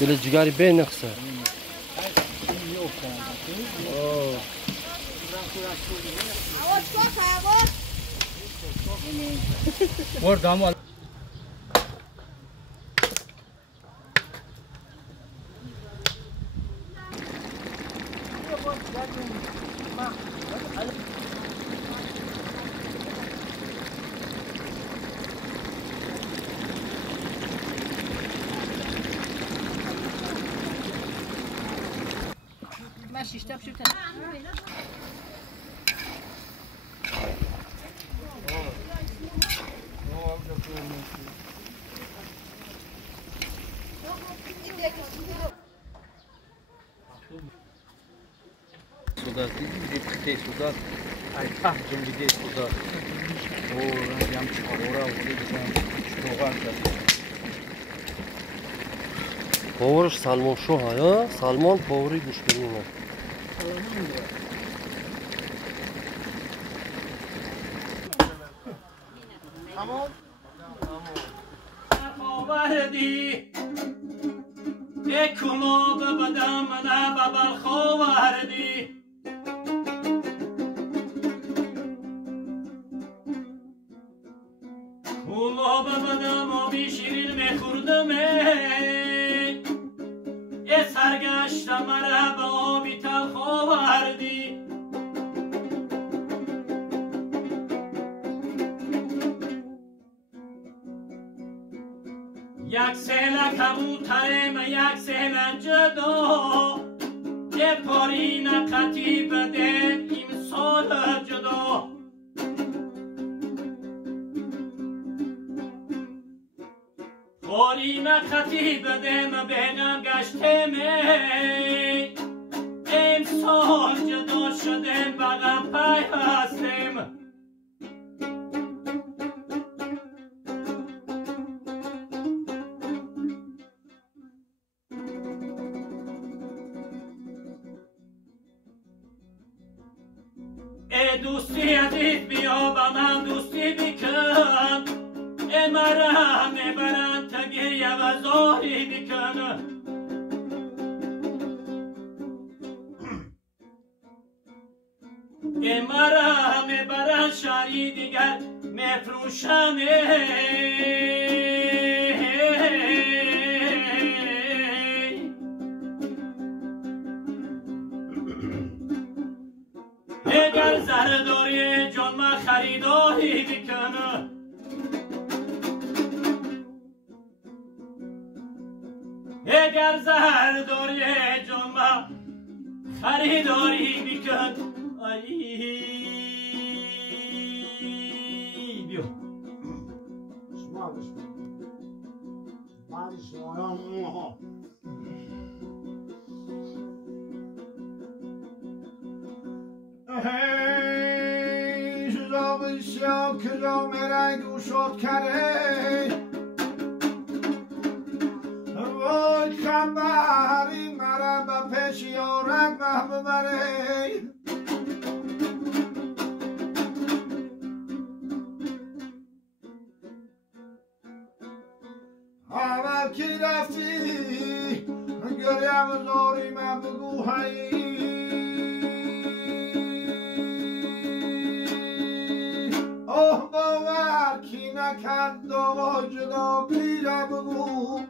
دل جگری به نقصه دامال شیشتم شوتم سودا دیدی سودا ای تهجم دیدی سودا او رنگم چهارا و دیدم شوغان پاورش سلمان شو ها سلمان پاوری گوش کنیم تمام خوردی اکلو بدم نه ببر خوردی کلو بدم آبی شیرین میخوردم سرگشتم مرا به آبی تلخ آوردی یک سیل کبوترم یک سیل جدا یه پارین قطی بدم امسال جدا پارین قطی بدم بگم گشتم امسال جدا شدم بگم پیوستم دوستی عزیز بیا با من دوستی بکن مرا میبرن تگی عوضاری بکن مرا میبرن شهری دیگر میفروشن اگر زهرداری جان ما خریداری بکنه اگر زهرداری جان ما خریداری بکن ای بیو شما بعد شما هی جدا بسیار کجا میرنگ و شد کره وای خبری مرا به پیش یارک به ببره اول کی رفتی گریم زاری من بگو هی اوه باور کی نکرد آقا جدا پیرم بگو